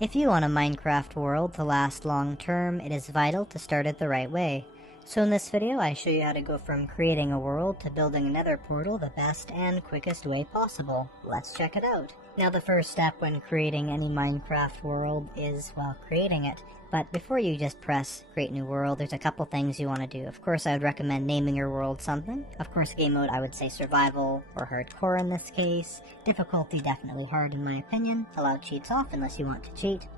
If you want a Minecraft world to last long term, it is vital to start it the right way. So in this video, I show you how to go from creating a world to building another portal the best and quickest way possible. Let's check it out. Now the first step when creating any Minecraft world is, well, creating it. But before you just press create new world, there's a couple things you want to do. Of course, I would recommend naming your world something. Of course, game mode, I would say survival or hardcore in this case. Difficulty, definitely hard in my opinion. Allow cheats off unless you want to cheat.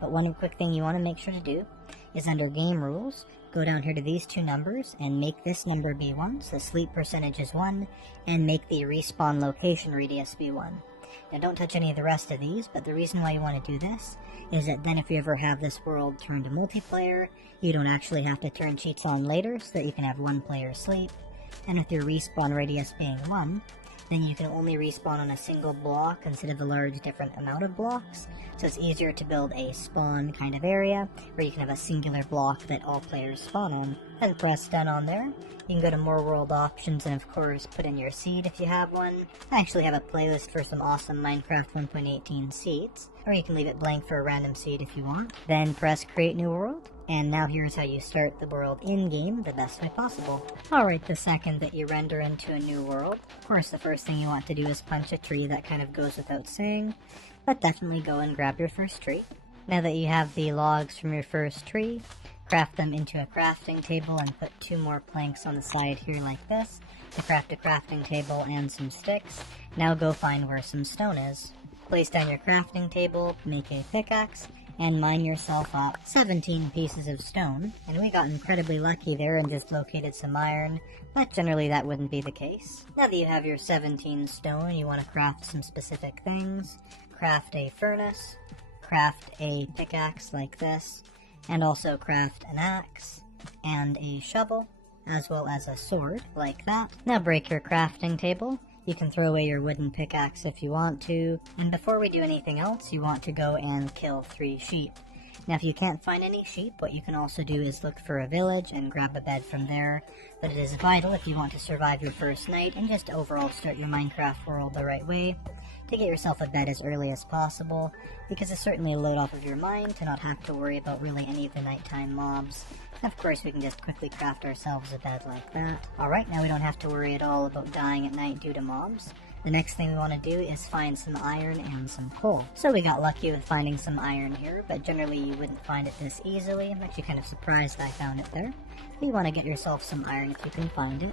But one quick thing you want to make sure to do is under game rules, go down here to these two numbers and make this number be 1, so sleep percentage is 1, and make the respawn location radius be 1. Now don't touch any of the rest of these, but the reason why you want to do this is that then if you ever have this world turn to multiplayer, you don't actually have to turn cheats on later so that you can have one player sleep. And with your respawn radius being 1, then you can only respawn on a single block instead of a large different amount of blocks. So it's easier to build a spawn kind of area where you can have a singular block that all players spawn on. And press done on there. You can go to more world options and of course put in your seed if you have one. I actually have a playlist for some awesome Minecraft 1.18 seeds, or you can leave it blank for a random seed if you want. Then press create new world. And now here's how you start the world in-game the best way possible. Alright, the second that you render into a new world, of course the first thing you want to do is punch a tree. That kind of goes without saying, but definitely go and grab your first tree. Now that you have the logs from your first tree, craft them into a crafting table and put 2 more planks on the side here like this to craft a crafting table and some sticks. Now go find where some stone is. Place down your crafting table, make a pickaxe, and mine yourself up 17 pieces of stone. And we got incredibly lucky there and just located some iron, but generally that wouldn't be the case. Now that you have your 17 stone, you want to craft some specific things. Craft a furnace, craft a pickaxe like this, and also craft an axe and a shovel, as well as a sword like that. Now break your crafting table. You can throw away your wooden pickaxe if you want to, and before we do anything else, you want to go and kill 3 sheep. Now if you can't find any sheep, what you can also do is look for a village and grab a bed from there, but it is vital if you want to survive your first night and just overall start your Minecraft world the right way, to get yourself a bed as early as possible, because it's certainly a load off of your mind to not have to worry about really any of the nighttime mobs. And of course we can just quickly craft ourselves a bed like that. Alright, now we don't have to worry at all about dying at night due to mobs. The next thing we want to do is find some iron and some coal. So we got lucky with finding some iron here, but generally you wouldn't find it this easily. I'm actually kind of surprised I found it there. But you want to get yourself some iron if you can find it.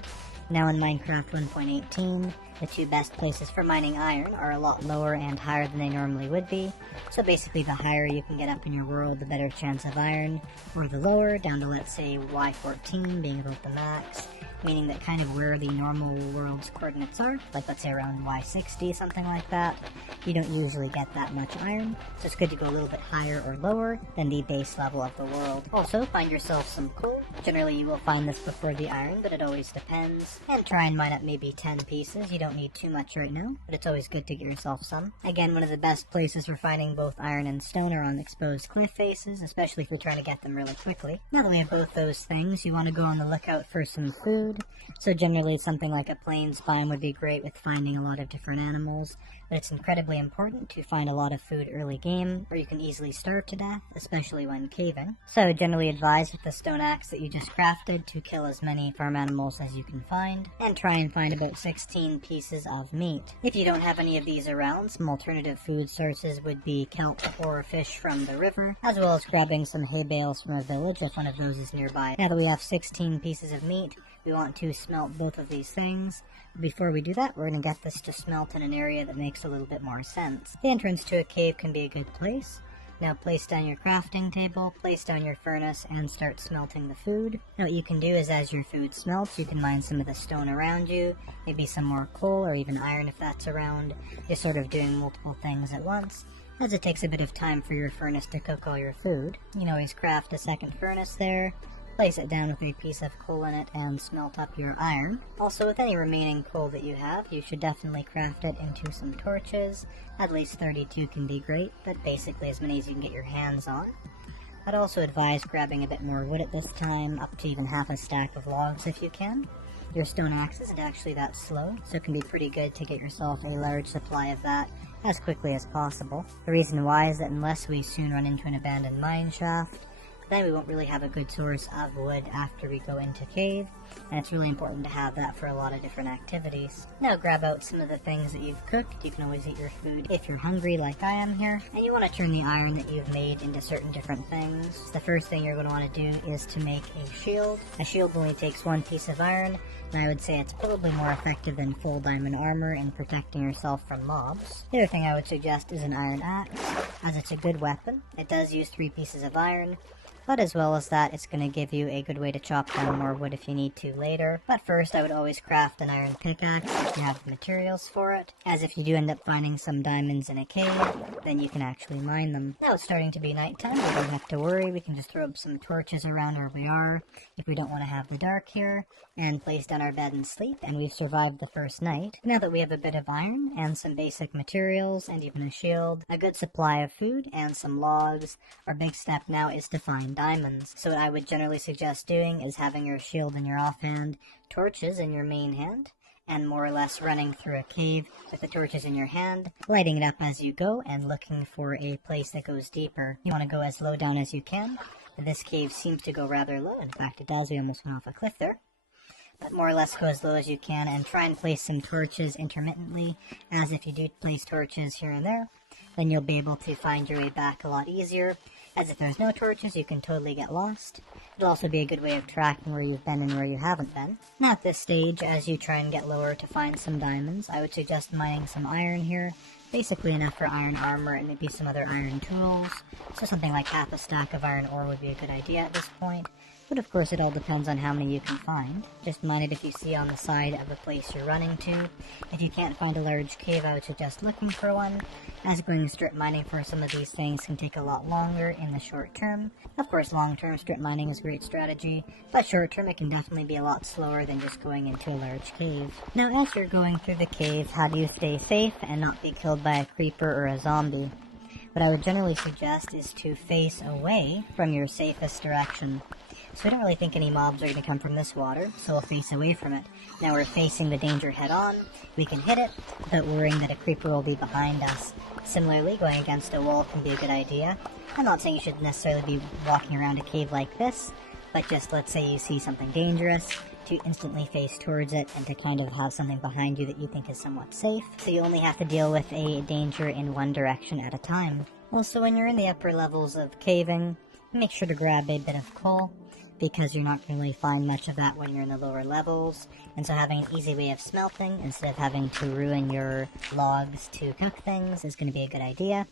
Now in Minecraft 1.18, the 2 best places for mining iron are a lot lower and higher than they normally would be. So basically the higher you can get up in your world, the better chance of iron, or the lower, down to let's say Y14 being about the max, meaning that kind of where the normal world's coordinates are, like let's say around Y60, something like that, you don't usually get that much iron, so it's good to go a little bit higher or lower than the base level of the world. Also, find yourself some coal. Generally you will find this before the iron, but it always depends. And try and mine up maybe 10 pieces. You don't need too much right now, but it's always good to get yourself some. Again, one of the best places for finding both iron and stone are on exposed cliff faces, especially if you're trying to get them really quickly. Now that we have both those things, you want to go on the lookout for some food. So generally something like a plains biome would be great with finding a lot of different animals, but it's incredibly important to find a lot of food early game, or you can easily starve to death, especially when caving. So generally advise with the stone axe that you just crafted to kill as many farm animals as you can find, and try and find about 16 pieces of meat. If you don't have any of these around, some alternative food sources would be kelp or fish from the river, as well as grabbing some hay bales from a village if one of those is nearby. Now that we have 16 pieces of meat, we want to smelt both of these things. Before we do that, we're going to get this to smelt in an area that makes a little bit more sense. The entrance to a cave can be a good place. Now place down your crafting table, place down your furnace, and start smelting the food. Now what you can do is as your food smelts, you can mine some of the stone around you, maybe some more coal or even iron if that's around. You're sort of doing multiple things at once, as it takes a bit of time for your furnace to cook all your food. You can always craft a second furnace there, place it down with a piece of coal in it, and smelt up your iron. Also, with any remaining coal that you have, you should definitely craft it into some torches. At least 32 can be great, but basically as many as you can get your hands on. I'd also advise grabbing a bit more wood at this time, up to even half a stack of logs if you can. Your stone axe isn't actually that slow, so it can be pretty good to get yourself a large supply of that as quickly as possible. The reason why is that unless we soon run into an abandoned mine shaft, then we won't really have a good source of wood after we go into cave, and it's really important to have that for a lot of different activities. Now grab out some of the things that you've cooked. You can always eat your food if you're hungry like I am here, and you want to turn the iron that you've made into certain different things. The first thing you're going to want to do is to make a shield. A shield only takes one piece of iron, and I would say it's probably more effective than full diamond armor in protecting yourself from mobs. The other thing I would suggest is an iron axe, as it's a good weapon. It does use 3 pieces of iron, but as well as that, it's going to give you a good way to chop down more wood if you need to later. But first, I would always craft an iron pickaxe if you have the materials for it, as if you do end up finding some diamonds in a cave, then you can actually mine them. Now it's starting to be nighttime, we don't have to worry, we can just throw up some torches around where we are, if we don't want to have the dark here, and place down our bed and sleep, and we've survived the first night. Now that we have a bit of iron, and some basic materials, and even a shield, a good supply of food, and some logs, our big step now is to find diamonds. So what I would generally suggest doing is having your shield in your offhand, torches in your main hand, and more or less running through a cave with the torches in your hand, lighting it up as you go, and looking for a place that goes deeper. You want to go as low down as you can. This cave seems to go rather low. In fact, it does. We almost went off a cliff there. But more or less go as low as you can and try and place some torches intermittently, as if you do place torches here and there, then you'll be able to find your way back a lot easier, as if there's no torches you can totally get lost. It'll also be a good way of tracking where you've been and where you haven't been. Now at this stage, as you try and get lower to find some diamonds, I would suggest mining some iron here, basically enough for iron armor and maybe some other iron tools, so something like half a stack of iron ore would be a good idea at this point. But of course it all depends on how many you can find. Just mine it if you see on the side of the place you're running to. If you can't find a large cave, I would suggest looking for one, as going strip mining for some of these things can take a lot longer in the short term. Of course long term strip mining is a great strategy, but short term it can definitely be a lot slower than just going into a large cave. Now as you're going through the cave, how do you stay safe and not be killed by a creeper or a zombie? What I would generally suggest is to face away from your safest direction. So we don't really think any mobs are going to come from this water, so we'll face away from it. Now we're facing the danger head on, we can hit it without worrying that a creeper will be behind us. Similarly, going against a wall can be a good idea. I'm not saying you should necessarily be walking around a cave like this, but just let's say you see something dangerous, to instantly face towards it and to kind of have something behind you that you think is somewhat safe. So you only have to deal with a danger in one direction at a time. Also, when you're in the upper levels of caving, make sure to grab a bit of coal, because you're not going to really find much of that when you're in the lower levels, and so having an easy way of smelting instead of having to ruin your logs to cook things is going to be a good idea.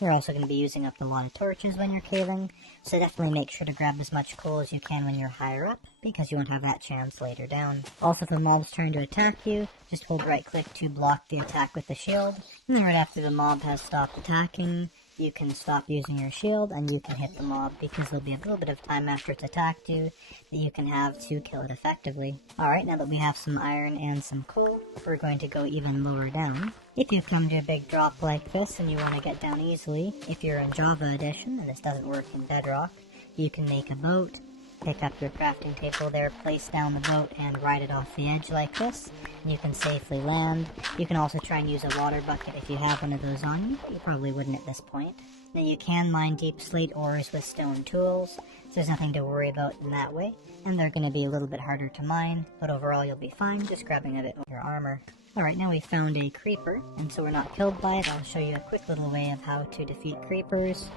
You're also going to be using up a lot of torches when you're caving, so definitely make sure to grab as much coal as you can when you're higher up, because you won't have that chance later down. Also, if the mob's trying to attack you, just hold right click to block the attack with the shield, and then right after the mob has stopped attacking, you can stop using your shield and you can hit the mob, because there'll be a little bit of time after it's attacked you that you can have to kill it effectively. Alright, now that we have some iron and some coal, we're going to go even lower down. If you come to a big drop like this and you want to get down easily, if you're in Java Edition and this doesn't work in Bedrock, you can make a boat, pick up your crafting table there, place down the boat, and ride it off the edge like this, and you can safely land. You can also try and use a water bucket if you have one of those on you. You probably wouldn't at this point. Now you can mine deep slate ores with stone tools, so there's nothing to worry about in that way, and they're going to be a little bit harder to mine, but overall you'll be fine just grabbing a bit of your armor. Alright, now we found a creeper, and so we're not killed by it. I'll show you a quick little way of how to defeat creepers.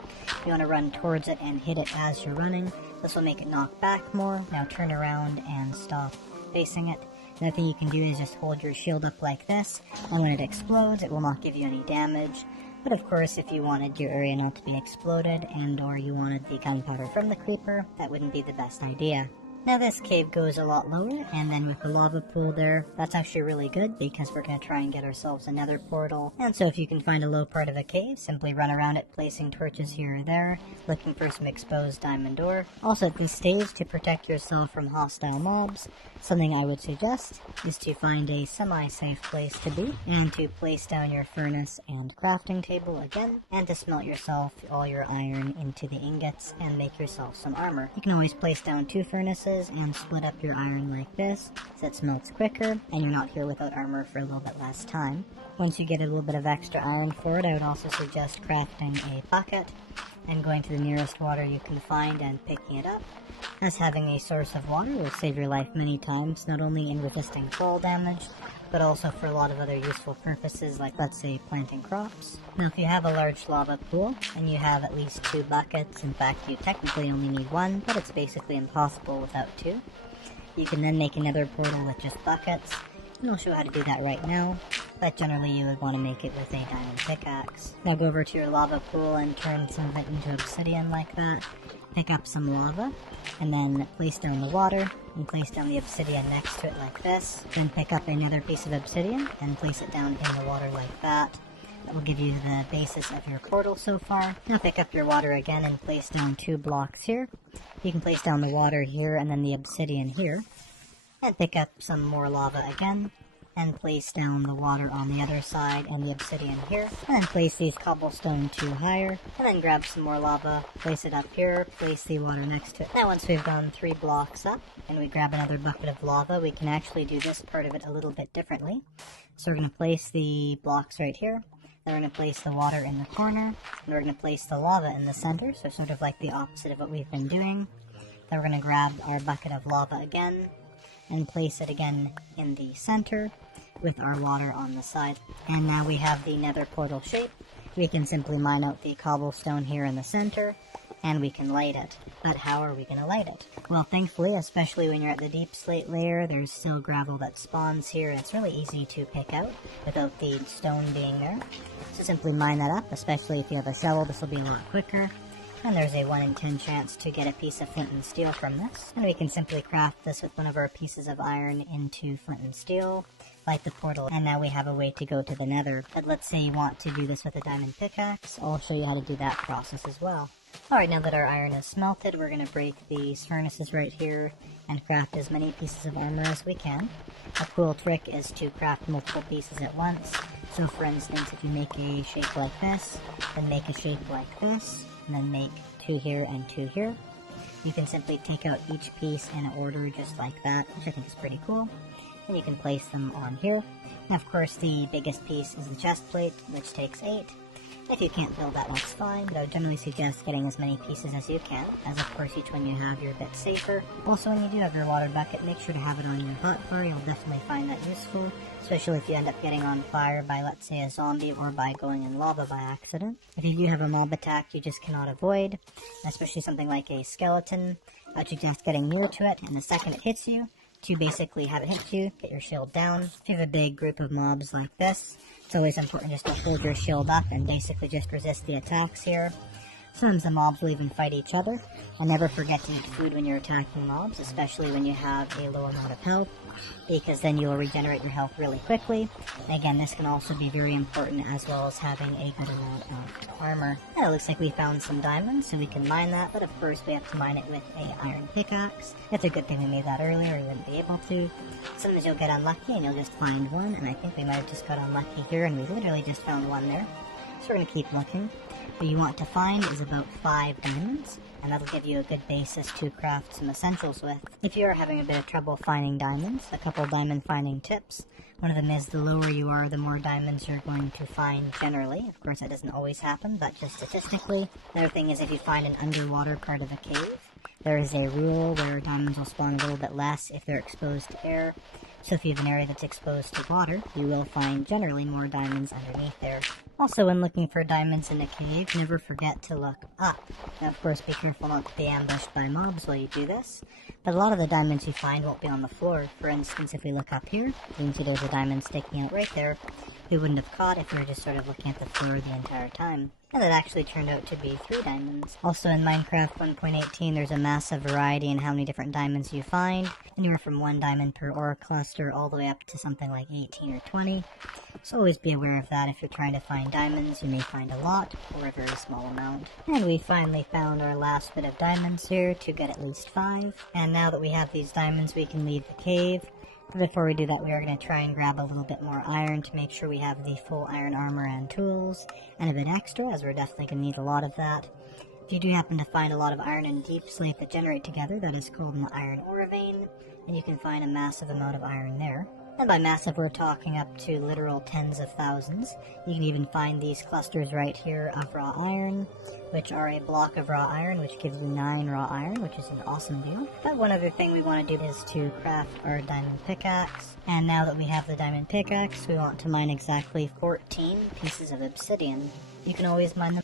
You want to run towards it and hit it as you're running. This will make it knock back more. Now turn around and stop facing it. Another thing you can do is just hold your shield up like this, and when it explodes, it will not give you any damage. But of course, if you wanted your area not to be exploded, and or you wanted the gunpowder from the creeper, that wouldn't be the best idea. Now this cave goes a lot lower, and then with the lava pool there, that's actually really good because we're going to try and get ourselves a nether portal. And so if you can find a low part of a cave, simply run around it placing torches here or there, looking for some exposed diamond ore. Also at this stage, to protect yourself from hostile mobs, something I would suggest is to find a semi-safe place to be, and to place down your furnace and crafting table again, and to smelt yourself all your iron into the ingots and make yourself some armor. You can always place down 2 furnaces, pieces and split up your iron like this so it smelts quicker and you're not here without armor for a little bit less time. Once you get a little bit of extra iron for it, I would also suggest crafting a bucket and going to the nearest water you can find and picking it up, as having a source of water will save your life many times, not only in resisting fall damage, but also for a lot of other useful purposes, like let's say planting crops. Now if you have a large lava pool, and you have at least 2 buckets, in fact you technically only need 1, but it's basically impossible without 2, you can then make another portal with just buckets, and I'll show you how to do that right now, but generally you would want to make it with a diamond pickaxe. Now go over to your lava pool and turn some of it into obsidian like that, pick up some lava, and then place down the water, and place down the obsidian next to it like this. Then pick up another piece of obsidian, and place it down in the water like that. That will give you the basis of your portal so far. Now pick up your water again, and place down 2 blocks here. You can place down the water here, and then the obsidian here. And pick up some more lava again, and place down the water on the other side and the obsidian here, and then place these cobblestone 2 higher, and then grab some more lava, place it up here, place the water next to it. Now once we've gone 3 blocks up, and we grab another bucket of lava, we can actually do this part of it a little bit differently. So we're going to place the blocks right here, then we're going to place the water in the corner, and we're going to place the lava in the center, so sort of like the opposite of what we've been doing. Then we're going to grab our bucket of lava again, and place it again in the center, with our water on the side. And now we have the nether portal shape. We can simply mine out the cobblestone here in the center, and we can light it. But how are we going to light it? Well, thankfully, especially when you're at the deep slate layer, there's still gravel that spawns here. It's really easy to pick out without the stone being there. So simply mine that up, especially if you have a shovel, this will be a lot quicker. And there's a 1 in 10 chance to get a piece of flint and steel from this. And we can simply craft this with one of our pieces of iron into flint and steel, light the portal, and now we have a way to go to the nether. But let's say you want to do this with a diamond pickaxe, I'll show you how to do that process as well. Alright, now that our iron is smelted, we're going to break these furnaces right here and craft as many pieces of armor as we can. A cool trick is to craft multiple pieces at once. So for instance, if you make a shape like this, then make a shape like this, and then make 2 here and 2 here. You can simply take out each piece in order just like that, which I think is pretty cool. And you can place them on here. And of course the biggest piece is the chest plate, which takes 8. If you can't build that, that's fine, but I would generally suggest getting as many pieces as you can, as of course each one you have you're a bit safer. Also when you do have your water bucket, make sure to have it on your hotbar. You'll definitely find that useful, especially if you end up getting on fire by, let's say, a zombie or by going in lava by accident. If you do have a mob attack you just cannot avoid, especially something like a skeleton, I would suggest getting near to it, and the second it hits you, to basically have it hit you, get your shield down. If you have a big group of mobs like this, it's always important just to hold your shield up and basically just resist the attacks here. Sometimes the mobs will even fight each other, and never forget to eat food when you're attacking mobs, especially when you have a low amount of health, because then you will regenerate your health really quickly. And again, this can also be very important, as well as having a good amount of armor. And it looks like we found some diamonds, so we can mine that, but of course we have to mine it with a iron pickaxe. It's a good thing we made that earlier, or we wouldn't be able to. Sometimes you'll get unlucky and you'll just find one, and I think we might have just got unlucky here, and we literally just found one there. So we're going to keep looking. What you want to find is about 5 diamonds, and that'll give you a good basis to craft some essentials with. If you are having a bit of trouble finding diamonds, a couple diamond finding tips. One of them is the lower you are, the more diamonds you're going to find generally. Of course that doesn't always happen, but just statistically. Another thing is if you find an underwater part of a cave, there is a rule where diamonds will spawn a little bit less if they're exposed to air. So if you have an area that's exposed to water, you will find generally more diamonds underneath there. Also, when looking for diamonds in a cave, never forget to look up. Now, of course, be careful not to be ambushed by mobs while you do this, but a lot of the diamonds you find won't be on the floor. For instance, if we look up here, you can see there's a diamond sticking out right there. We wouldn't have caught if we were just sort of looking at the floor the entire time. And that actually turned out to be 3 diamonds. Also in Minecraft 1.18, there's a massive variety in how many different diamonds you find. Anywhere from 1 diamond per ore cluster all the way up to something like 18 or 20. So always be aware of that. If you're trying to find diamonds, you may find a lot or a very small amount. And we finally found our last bit of diamonds here to get at least 5. And now that we have these diamonds, we can leave the cave. But before we do that, we are going to try and grab a little bit more iron to make sure we have the full iron armor and tools, and a bit extra, as we're definitely going to need a lot of that. If you do happen to find a lot of iron in deep slate that generate together, that is called an iron ore vein, and you can find a massive amount of iron there. And by massive, we're talking up to literal tens of thousands. You can even find these clusters right here of raw iron, which are a block of raw iron, which gives you 9 raw iron, which is an awesome deal. But one other thing we want to do is to craft our diamond pickaxe. And now that we have the diamond pickaxe, we want to mine exactly 14 pieces of obsidian. You can always mine them.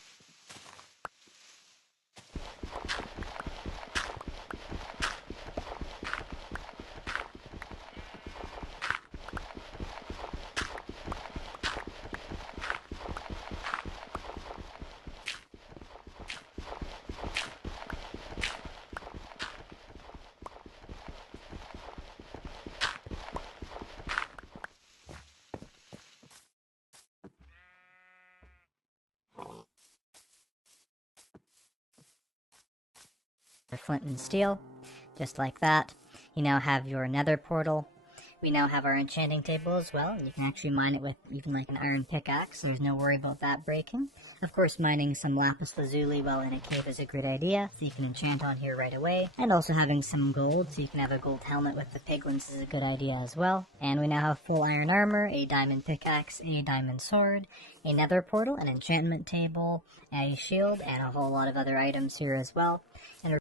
Flint and steel, just like that. You now have your nether portal. We now have our enchanting table as well, and you can actually mine it with even like an iron pickaxe, so there's no worry about that breaking. Of course, mining some lapis lazuli while in a cave is a great idea, so you can enchant on here right away. And also having some gold, so you can have a gold helmet with the piglins is a good idea as well. And we now have full iron armor, a diamond pickaxe, a diamond sword, a nether portal, an enchantment table, a shield, and a whole lot of other items here as well. And